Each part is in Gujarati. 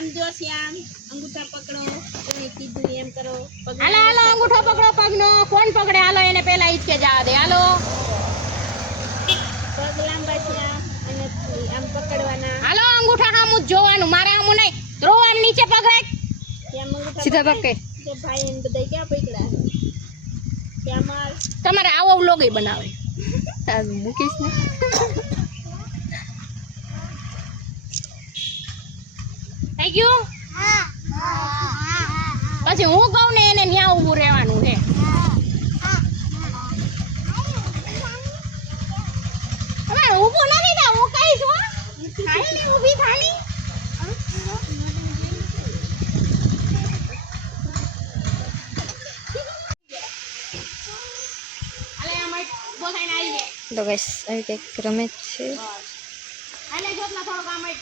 આમ જો શ્યામ અંગૂઠા પકડો તમે કીધું એમ કરો હાલો હાલો અંગૂઠો પકડો પગનો કોણ પકડે હાલો એને પહેલા ઈચકે જવા દે હાલો પગ લાંબા શ્યામ અને આમ પકડવાના હાલો અંગૂઠા સામું જ જોવાનું મારે આમું નહીં ધ્રોવાનું નીચે પગ રાખ શ્યામ અંગૂઠા સીધા પકડ કે ભાઈ એને બધા ક્યાં પકડ્યા શ્યામ માર તમારે આવો વ્લોગ બનાવે આજ મૂકીશ ને થઈ ગયું પછી હું કહું ને એને ન્યા ઊભું રહેવાનું છે હવે ઊભું નથી થા હું કહીશ હો ખાલી ઊભી થાની અલે આમાં બોલાઈને આવી લે તો ગાઈસ આવી કંઈક રમે છે આલે જોતલા થોડો કામ આઈ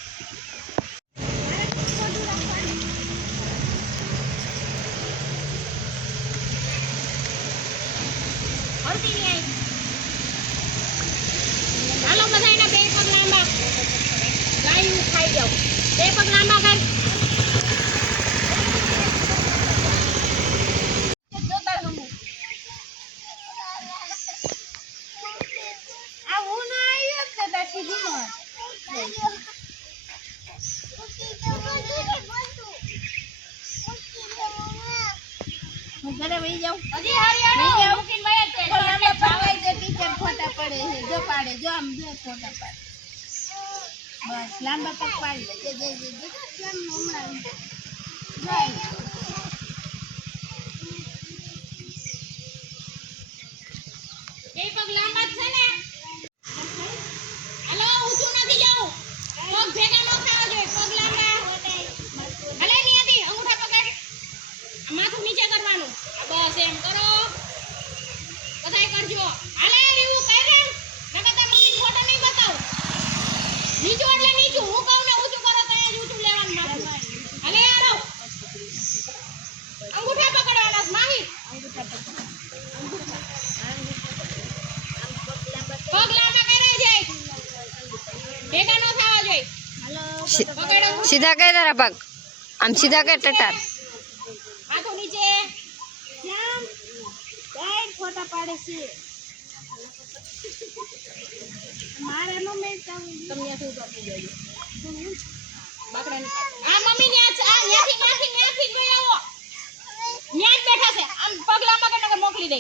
હળતી ની આઈ હાલો બધા એના બે પગ લાંબા ગાયું ખાઈ જાવ બે પગ લાંબા કર જોતા ગમું આ હું ના આવ્યો તો તાસી ગુનો હું ઘરે વહી જાઉં હજી હારી આવો મૂકીને વયા જ જાય પકડાઈ દે ટીચર ફોટા પડે છે જો પાડે જો આમ જો ફોટા પાડે બસ લાંબા પગ પાડી દે જે શ્યામ હમણાં બે પગ લાંબા જ છે ને હાલો ઊંચું નથી જાવું પગ ભેગા ન થવા જોઈએ પગ લાંબા હલે ની હતી અંગૂઠા પકડ માથું નીચે કરવાનું બસ એમ કરો બધાય કરજો હાલે એવું કઈ રે નકર તમે ફોટો નહીં બતાવ નીચું એટલે નીચું હું કહું ને ઊંચું કરો તો એ જ ઊંચું લેવાનું માથું હાલે યારો અંગૂઠા પકડવાના છે માહી પગ લાંબા કરે જાય ભેગા ન થવા જોઈએ પકડો સીધા કર તારા પગ આમ સીધા કર ટટાર હાથો નીચે શ્યામ કઈ ફોટા પાડે છે મારે નો મેળતા તમને શું ટોપી જોઈએ બાકડાની આ મમ્મી ને આ ન્યાથી ગઈ આવો ન્યા જ બેઠા છે આમ પગ લાંબા કરીને મોકલી દે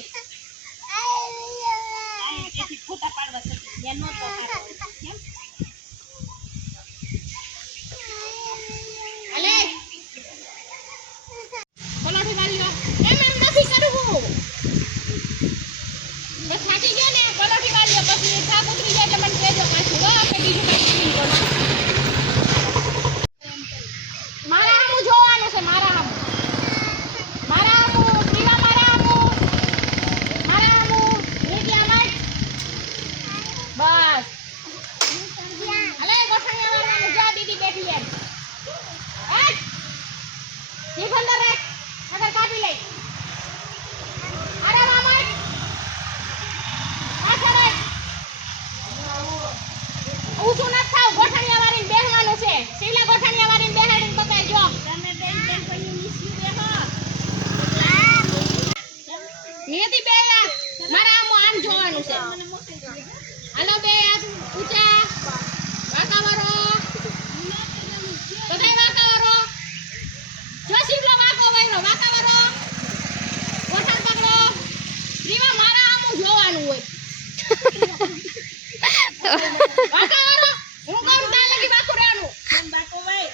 એથી ફોટા પાડવા છે ત્યાં નો તો પાડવા કેમ અલે પલાઠી વાળ્યો એમ નથી કરવું બસ થાકી ગયો ને પલાઠી વાળ્યો પછી થાક ઉતરી જાય એટલે મને કહેજો પાછું હો કે બીજું કઈ ક્લીન કરો મારા આમું જોવાનું છે મારા આમું પીવા મારા આમું મીડિયા માટ બસ અલે ગોઠણિયા વાળવાનું જા દીદી બેઠી એમ જીભ અંદર રાખ નકર કાપી લઈ અરે મામા આ ખબર ઊંચું ન થાવ ગોઠણિયા વાળીને બેહવાનું છે શીલા ગોઠણિયા વાળીને બેહાડીને બતાવજો તમે બેન કોઈ નીચી બેહો નિયતિ બે હાથ મારા આમ જોવાનું છે મને મોકલી દો હાલો બે હાથ ઊંચા વાંકાવાળો બધાય વાંકાવાળો જો શીવલો વાંકો વાળો વાંકાવાળો ગોઠણ પકડો રીવા મારા આમ જોવાનું હોય વાંકાવાળો હું કહું ત્યાં લગી વાંકું રહેવાનું કેમ બાકો ભાઈ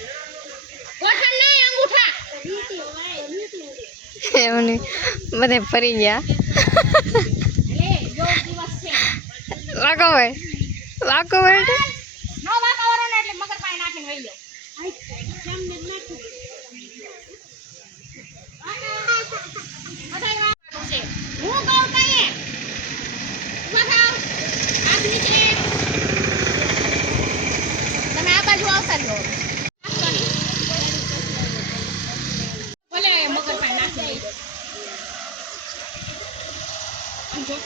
ગોઠણ નહીં અંગૂઠા રીતિ ભાઈ રીતિ એવું નહીં બધે ફરી ગયા લે યોગ દિવસ છે વાકો ભાઈ વાકો ભાઈ નો વાંકાવાળો ને એટલે મગર પાણી નાખીને વહી લો શ્યામ ને નાખી બધાય વાંકવાનું છે હું કહું તને ઉભા થાવ હાથ નીચે તમે આ બાજુ આવતા રહ્યો ભલે મગર પાણી નાખી લઈ આમ જો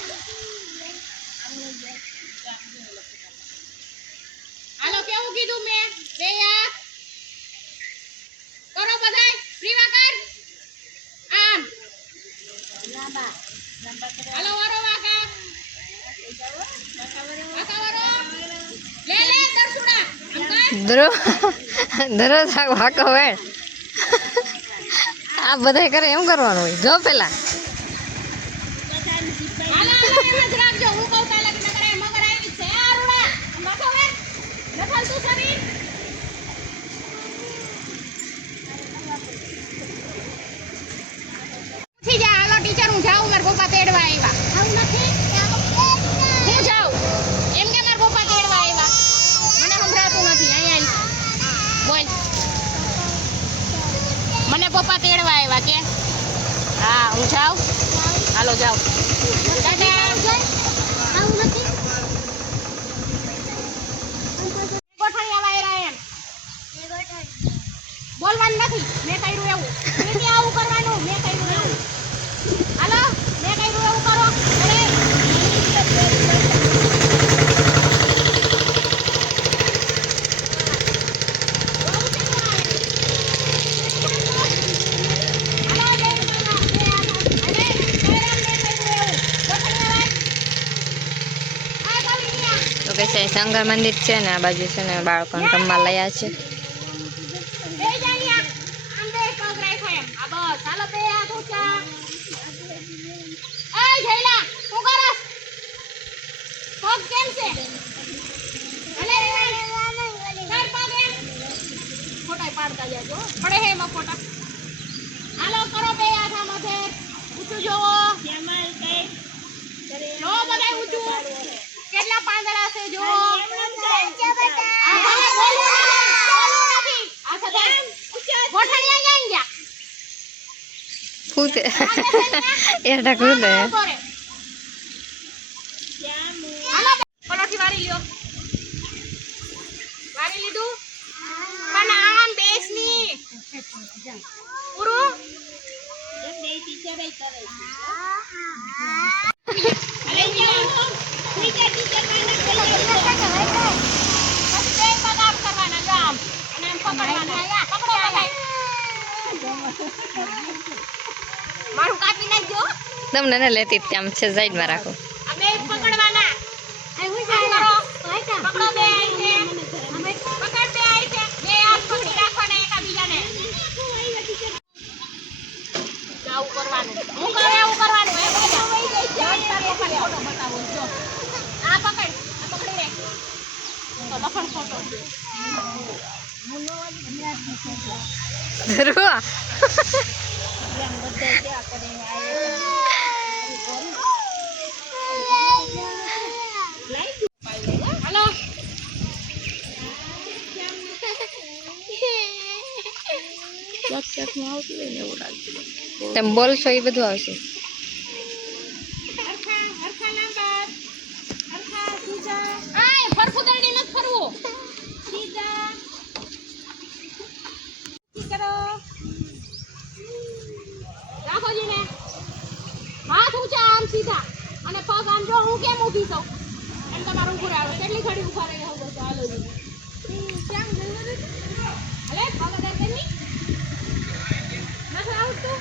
હાલો કેવું કીધું મેં બે હાથ હાલો વારો વાકા વાકા વારો લે લે દરસુડા દરરોજ વાંકો વેળ આ બધા કરે એમ કરવાનું હોય જો પેલા હાલો હાલો એમ જ રાખજો હું કહું તાલા કે નકર એમ મગર આવી છે આ રૂડા માથો વે નખલ તું શરીર ઉઠી જા હાલો ટીચર હું જાઉં મારા પપ્પા તેડવા આવ્યા આવું નથી હું જાઉં એમ કે મારા પપ્પા તેડવા આવ્યા મને સંભળાતું નથી અહીંયા બોલ મને પપ્પા તેડવા આવ્યા કે હા હું જાઉં હાલો જાઉં આવું નથી ગોઠણિયા વાયરા એમ બોલવાનું નથી મેં કર્યું એવું મેં આવું કરવાનું મેં કર્યું એવું હાલો મેં કર્યું એવું કરો અરે તો કે છે શંકર મંદિર છે ને આ બાજુ છે ને બાળકોને રમવા લયા છે બે જાણ્યા આમ બે પગ રાખો એમ આ બસ હાલો બે હાથ ઊંચા એ જયલા તું કરસ પગ કેમ છે અલે કર પગ એમ ફોટા પાડતા જાજો પડે હે એમાં ફોટા હાલો કરો બે હાથ આ મથે ઊંચું જોવો કેમલ કઈ જો બધાય ઊંચું કેટલા પાંદડા છે જો ફૂતે એટા કૂદે પલોઠી વારી લ્યો વારી લીધું પણ આમ બેસની પૂરું અલે ન્યા ટીચર માને પછી બે પગાર કરવાના ગામ અને એમ પકડવાના પકડો બધાય મારું કાપી નાખજો તમને ને લેતી જ આમ છે સાઈડમાં રાખો આ બે પકડવાના એ હું કરો પકડો બે આઈ અમે પકડ બે આઈ છે બે હાથ પકડી રાખવાના એકબીજાને આવું કરવાનું હું કરે એવું કરવાનું એ બધા વઈ ગઈ છે ફોટો બતાવો જો આ પકડી લે તો લખણ ફોટો ધરુઆ હાલો તમે બોલશો એ બધું આવશે હરખા લાંબા હરખા સીધા આય ફરફું દરડી ન ફરવું સીધા કરો રાખો જીને હાથ ઊંચા આમ સીધા અને પગ આમ જો હું કેમ ઊભી છું એમ તમારું ઊભું રાખો કેટલી ઘડી ઊભા રહી હોવ બસ હાલો જી કેમ અલે પગ દર કેની નથી આવતું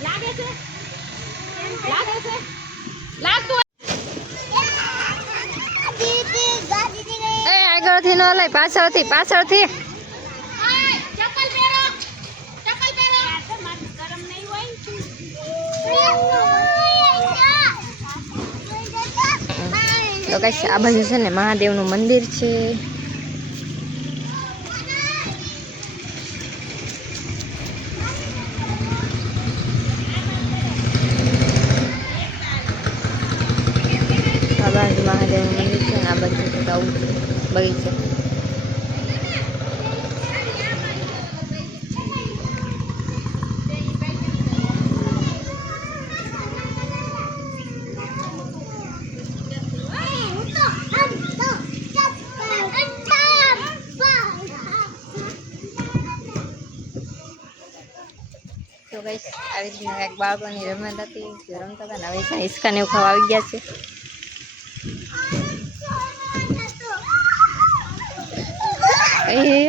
લાગે છે લાગતું એ આગળથી ન લઈ પાછળથી ચપ્પલ પહેરો ગરમ નહીં હોય તો કઈ આ બાજુ છે ને મહાદેવનું મંદિર છે આ બાજુ મહાદેવનું મંદિર છે ને આ બાજુ આવું બગીચો તો ગાઈસ આવી રીતના એક બાળકોની રમત હતી જે રમતા હતા ને હવે હિસકાને એવું ખાવા આવી ગયા છે એ